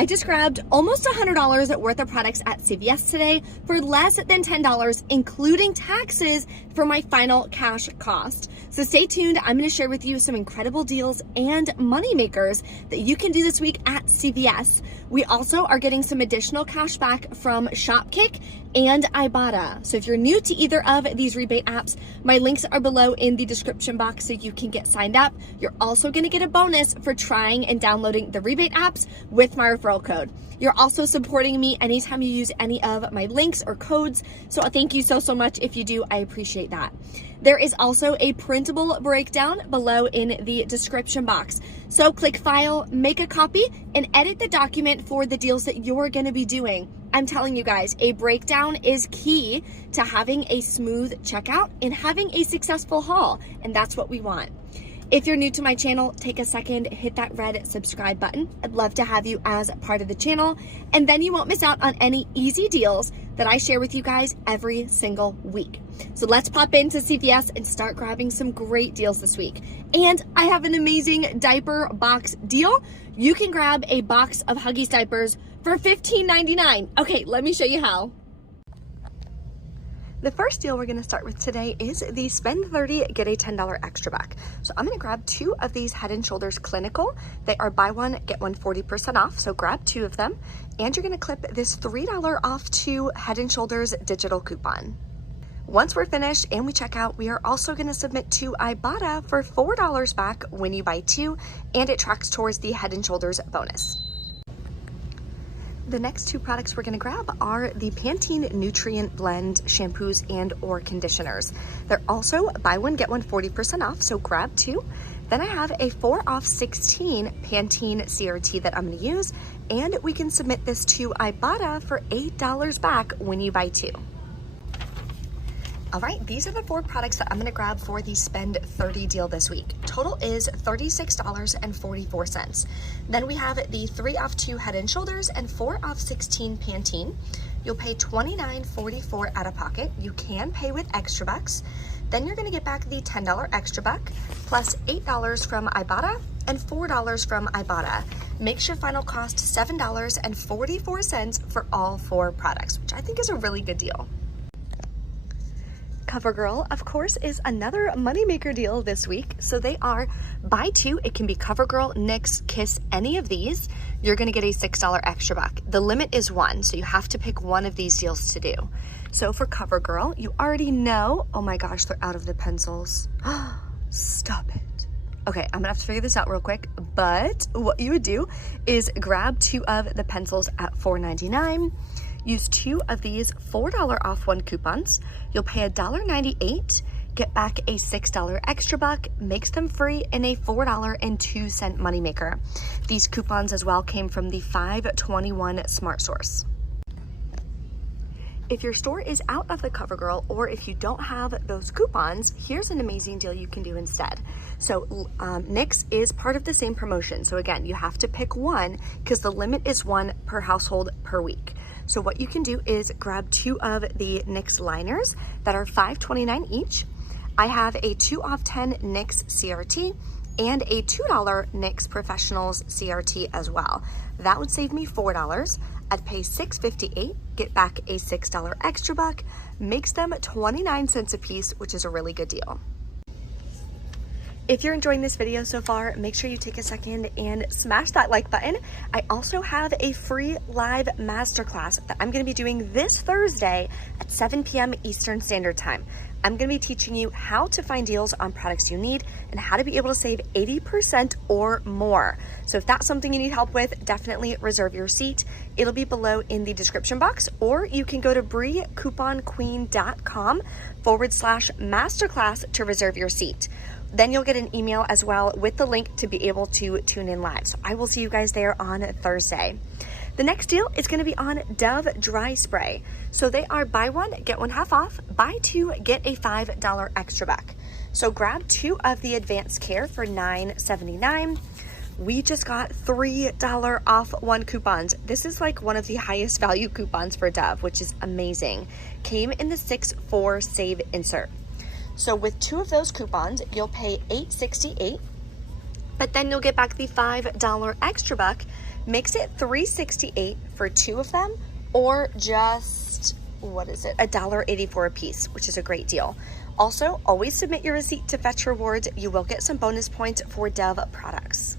I just grabbed almost $100 worth of products at CVS today for less than $10, including taxes for my final cash cost. So stay tuned. I'm going to share with you some incredible deals and money makers that you can do this week at CVS. We also are getting some additional cash back from Shopkick and Ibotta. So if you're new to either of these rebate apps, my links are below in the description box so you can get signed up. You're also going to get a bonus for trying and downloading the rebate apps with my referral code. You're also supporting me anytime you use any of my links or codes. So thank you so much if you do. I appreciate that. There is also a printable breakdown below in the description box. So click File, make a copy, and edit the document for the deals that you're going to be doing. I'm telling you guys, a breakdown is key to having a smooth checkout and having a successful haul, and that's what we want. If you're new to my channel, take a second, hit that red subscribe button. I'd love to have you as part of the channel, and then you won't miss out on any easy deals that I share with you guys every single week. So let's pop into CVS and start grabbing some great deals this week. And I have an amazing diaper box deal. You can grab a box of Huggies diapers for $15.99. Okay, let me show you how. The first deal we're going to start with today is the spend $30, get a $10 extra back. So I'm going to grab 2 of these Head & Shoulders Clinical. They are buy one, get one 40% off. So grab 2 of them. And you're going to clip this $3 off 2 Head & Shoulders digital coupon. Once we're finished and we check out, we are also going to submit to Ibotta for $4 back when you buy 2, and it tracks towards the Head & Shoulders bonus. The next 2 products we're going to grab are the Pantene Nutrient Blend shampoos and or conditioners. They're also buy one, get one 40% off, so grab 2. Then I have a 4 off 16 Pantene CRT that I'm going to use, and we can submit this to Ibotta for $8 back when you buy 2. All right, these are the 4 products that I'm going to grab for the spend 30 deal this week. Total is $36.44. Then we have the 3 off 2 Head & Shoulders and 4 off 16 Pantene. You'll pay $29.44 out of pocket. You can pay with extra bucks. Then you're going to get back the $10 extra buck plus $8 from Ibotta and $4 from Ibotta. Makes your final cost $7.44 for all 4 products, which I think is a really good deal. CoverGirl, of course, is another moneymaker deal this week. So they are buy 2. It can be CoverGirl, NYX, Kiss, any of these. You're going to get a $6 extra buck. The limit is 1, so you have to pick one of these deals to do. So for CoverGirl, you already know, oh my gosh, they're out of the pencils. Stop it. Okay, I'm gonna have to figure this out real quick, but what you would do is grab 2 of the pencils at $4.99. Use 2 of these $4 off 1 coupons. You'll pay $1.98, get back a $6 extra buck, makes them free, and a $4.02 moneymaker. These coupons as well came from the 521 Smart Source. If your store is out of the CoverGirl, or if you don't have those coupons, here's an amazing deal you can do instead. So NYX is part of the same promotion. So again, you have to pick one because the limit is 1 per household per week. So what you can do is grab 2 of the NYX liners that are $5.29 each. I have a 2 off 10 NYX CRT and a $2 NYX Professionals CRT as well. That would save me $4. I'd pay $6.58, get back a $6 extra buck, makes them 29 cents a piece, which is a really good deal. If you're enjoying this video so far, make sure you take a second and smash that like button. I also have a free live masterclass that I'm going to be doing this Thursday at 7 p.m. Eastern Standard Time. I'm going to be teaching you how to find deals on products you need and how to be able to save 80% or more. So if that's something you need help with, definitely reserve your seat. It'll be below in the description box, or you can go to briecouponqueen.com/masterclass to reserve your seat. Then you'll get an email as well with the link to be able to tune in live. So I will see you guys there on Thursday. The next deal is going to be on Dove Dry Spray. So they are buy 1, get 1 half off, buy 2, get a $5 extra back. So grab 2 of the Advanced Care for $9.79. We just got $3 off 1 coupons. This is like one of the highest value coupons for Dove, which is amazing. Came in the 6-4 save insert. So with 2 of those coupons, you'll pay $8.68, but then you'll get back the $5 extra buck, makes it $3.68 for 2 of them, or just, what is it, $1.84 a piece, which is a great deal. Also, always submit your receipt to Fetch Rewards. You will get some bonus points for Dove products.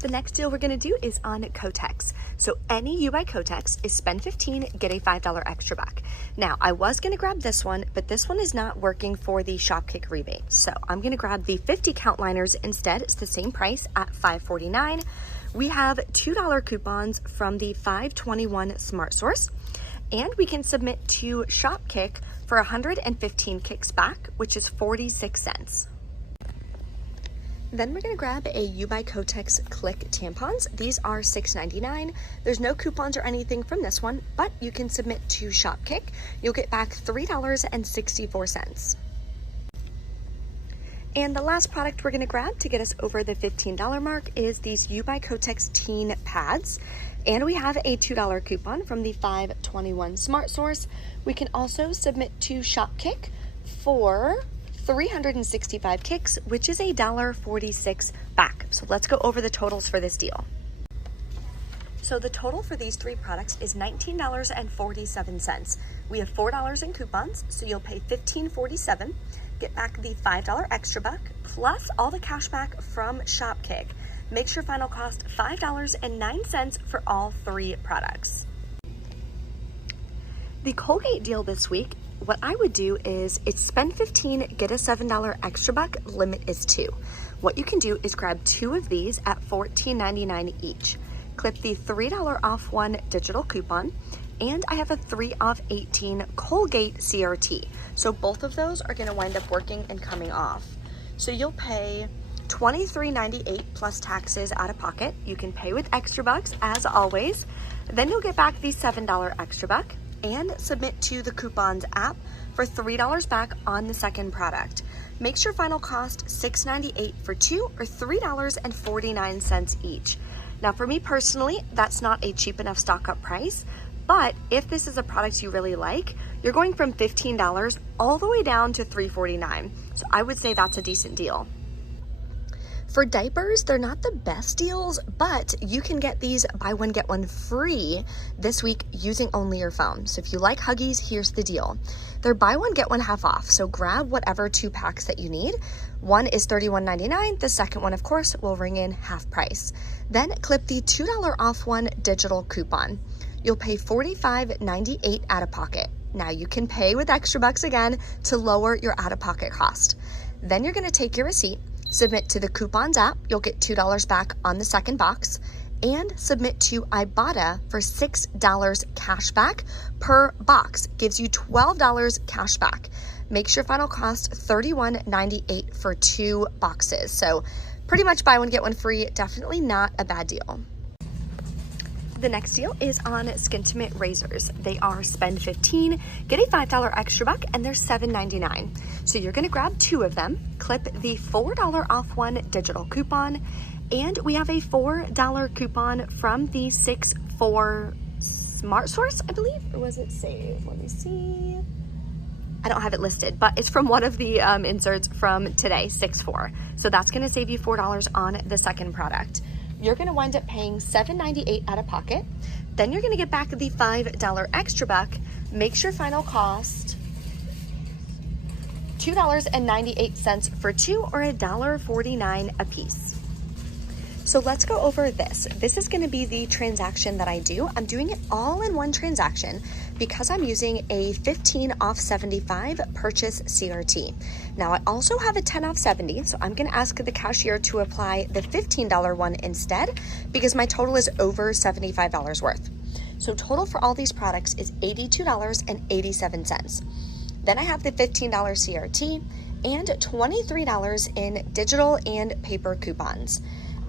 The next deal we're going to do is on Kotex. So any You by Kotex is spend $15, get a $5 extra back. Now, I was going to grab this one, but this one is not working for the Shopkick rebate. So I'm going to grab the 50 count liners instead. It's the same price at $5.49. We have $2 coupons from the 521 Smart Source, and we can submit to Shopkick for 115 kicks back, which is 46 cents. Then we're going to grab a You by Kotex Click tampons. These are $6.99. There's no coupons or anything from this one, but you can submit to Shopkick. You'll get back $3.64. And the last product we're going to grab to get us over the $15 mark is these You by Kotex Teen Pads. And we have a $2 coupon from the 521 Smart Source. We can also submit to Shopkick for 365 kicks, which is $1.46 back. So let's go over the totals for this deal. So the total for these 3 products is $19.47. We have $4 in coupons, so you'll pay $15.47, get back the $5 extra buck, plus all the cash back from Shopkick. Makes your final cost $5.09 for all 3 products. The Colgate deal this week, what I would do is it's spend $15, get a $7 extra buck, limit is 2. What you can do is grab 2 of these at $14.99 each. Clip the $3 off 1 digital coupon, and I have a 3 off 18 Colgate CRT. So both of those are gonna wind up working and coming off. So you'll pay $23.98 plus taxes out of pocket. You can pay with extra bucks as always. Then you'll get back the $7 extra buck and submit to the coupons app for $3 back on the second product. Makes your final cost $6.98 for 2 or $3.49 each. Now for me personally, that's not a cheap enough stock up price, but if this is a product you really like, you're going from $15 all the way down to $3.49. So I would say that's a decent deal. For diapers, they're not the best deals, but you can get these buy one, get one free this week using only your phone. So if you like Huggies, here's the deal. They're buy one, get one half off. So grab whatever 2 packs that you need. One is $31.99. The second one, of course, will ring in half price. Then clip the $2 off 1 digital coupon. You'll pay $45.98 out of pocket. Now you can pay with extra bucks again to lower your out-of-pocket cost. Then you're gonna take your receipt, submit to the coupons app, you'll get $2 back on the second box, and submit to Ibotta for $6 cash back per box. Gives you $12 cash back. Makes your final cost $31.98 for 2 boxes. So pretty much buy one, get one free. Definitely not a bad deal. The next deal is on Skintimate razors. They are spend $15, get a $5 extra buck, and they're $7.99. So you're gonna grab 2 of them, clip the $4 off 1 digital coupon, and we have a $4 coupon from the 6-4 Smart Source, I believe, or was it Save? Let me see. I don't have it listed, but it's from one of the inserts from today, 6-4. So that's gonna save you $4 on the second product. You're gonna wind up paying $7.98 out of pocket. Then you're gonna get back the $5 extra buck. Makes your final cost $2.98 for 2 or $1.49 a piece. So let's go over this. This is gonna be the transaction that I do. I'm doing it all in one transaction because I'm using a 15 off 75 purchase CRT. Now I also have a 10 off 70, so I'm gonna ask the cashier to apply the $15 one instead because my total is over $75 worth. So total for all these products is $82.87. Then I have the $15 CRT and $23 in digital and paper coupons.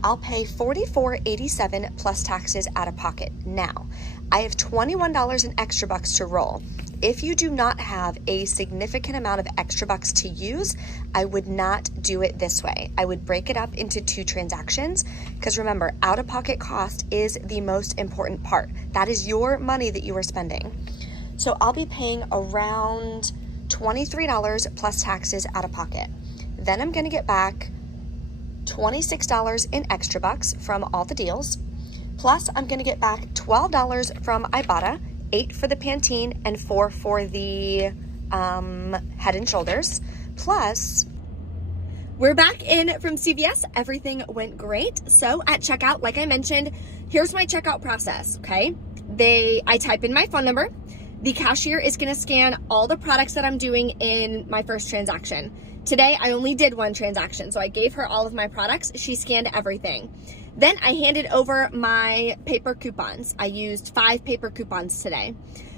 I'll pay $44.87 plus taxes out of pocket. Now, I have $21 in extra bucks to roll. If you do not have a significant amount of extra bucks to use, I would not do it this way. I would break it up into 2 transactions because remember, out-of-pocket cost is the most important part. That is your money that you are spending. So I'll be paying around $23 plus taxes out of pocket. Then I'm gonna get back $26 in extra bucks from all the deals. Plus, I'm gonna get back $12 from Ibotta, $8 for the Pantene, and $4 for the Head and Shoulders. Plus, we're back in from CVS. Everything went great. So at checkout, like I mentioned, here's my checkout process, okay? I type in my phone number. The cashier is gonna scan all the products that I'm doing in my first transaction. Today, I only did one transaction, so I gave her all of my products. She scanned everything. Then I handed over my paper coupons. I used 5 paper coupons today.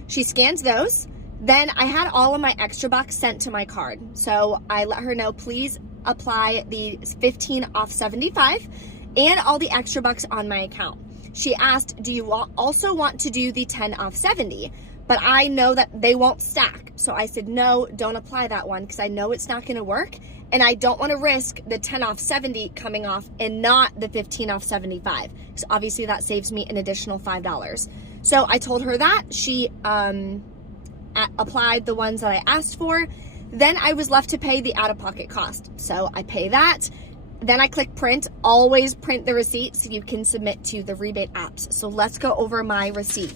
She scanned those. Then I had all of my extra bucks sent to my card. So I let her know, please apply the 15 off 75 and all the extra bucks on my account. She asked, do you also want to do the 10 off 70? But I know that they won't stack. So I said, no, don't apply that one because I know it's not gonna work. And I don't wanna risk the 10 off 70 coming off and not the 15 off 75. So obviously that saves me an additional $5. So I told her that. She applied the ones that I asked for. Then I was left to pay the out-of-pocket cost. So I pay that. Then I click print. Always print the receipt so you can submit to the rebate apps. So let's go over my receipt.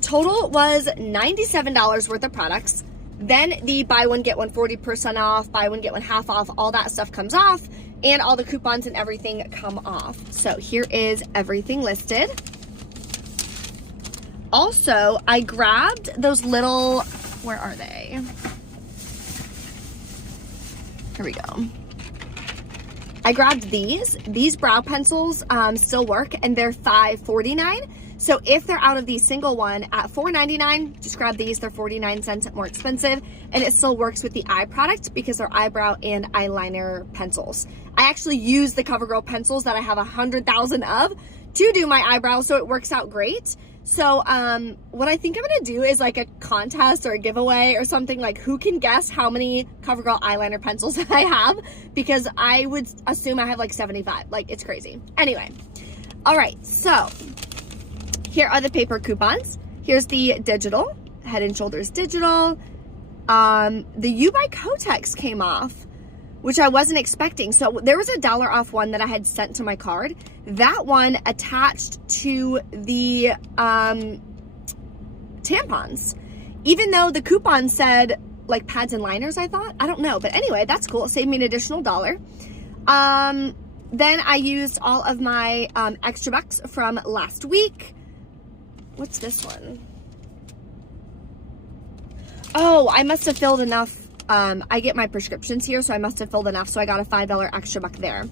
Total was $97 worth of products. Then the buy one, get one 40% off, buy one, get one half off, all that stuff comes off, and all the coupons and everything come off. So here is everything listed. Also, I grabbed those little, where are they? Here we go. I grabbed these brow pencils still work, and they're $5.49. So if they're out of the single one at $4.99, just grab these. They're 49 cents more expensive, and it still works with the eye product because they're eyebrow and eyeliner pencils. I actually use the CoverGirl pencils that I have 100,000 of to do my eyebrows, so it works out great. So what I think I'm gonna do is like a contest or a giveaway or something, like who can guess how many CoverGirl eyeliner pencils I have, because I would assume I have like 75. Like, it's crazy. Anyway, all right, so here are the paper coupons. Here's the digital, Head and Shoulders digital. The U by Kotex came off, which I wasn't expecting. So there was a $1 off one that I had sent to my card. That one attached to the tampons, even though the coupon said like pads and liners, I thought. I don't know, but anyway, that's cool. It saved me an additional $1. Then I used all of my extra bucks from last week. What's this one? Oh, I must have filled enough. I get my prescriptions here, so I must have filled enough. So I got a $5 extra buck there.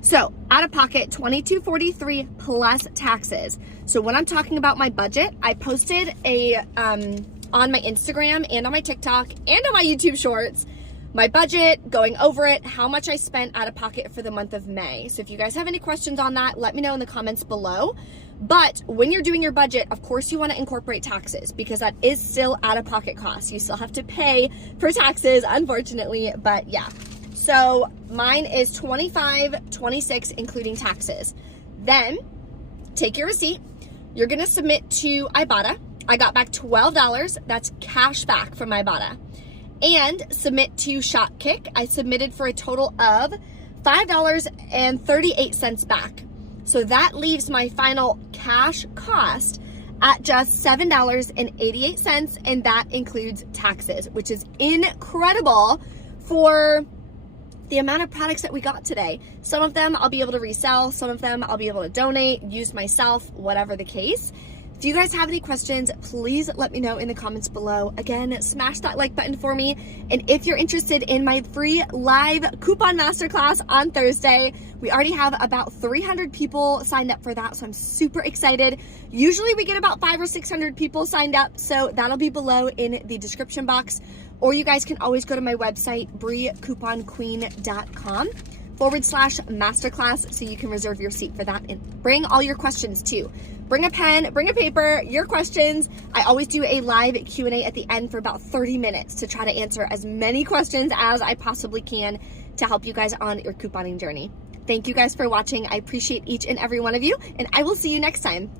So out of pocket, $22.43 plus taxes. So when I'm talking about my budget, I posted on my Instagram and on my TikTok and on my YouTube shorts, my budget, going over it, how much I spent out of pocket for the month of May. So if you guys have any questions on that, let me know in the comments below. But when you're doing your budget, of course you want to incorporate taxes because that is still out-of-pocket costs. You still have to pay for taxes, unfortunately, but yeah. So mine is $25.26 including taxes. Then take your receipt. You're going to submit to Ibotta. I got back $12. That's cash back from Ibotta. And submit to Shopkick. I submitted for a total of $5.38 back. So that leaves my final cash cost at just $7.88, and that includes taxes, which is incredible for the amount of products that we got today. Some of them I'll be able to resell, some of them I'll be able to donate, use myself, whatever the case. If you guys have any questions, please let me know in the comments below. Again, smash that like button for me. And if you're interested in my free live coupon masterclass on Thursday, we already have about 300 people signed up for that, so I'm super excited. Usually we get about 500 or 600 people signed up, so that'll be below in the description box. Or you guys can always go to my website, briecouponqueen.com/masterclass, so you can reserve your seat for that. And bring all your questions too. Bring a pen, bring a paper, your questions. I always do a live Q&A at the end for about 30 minutes to try to answer as many questions as I possibly can to help you guys on your couponing journey. Thank you guys for watching. I appreciate each and every one of you, and I will see you next time.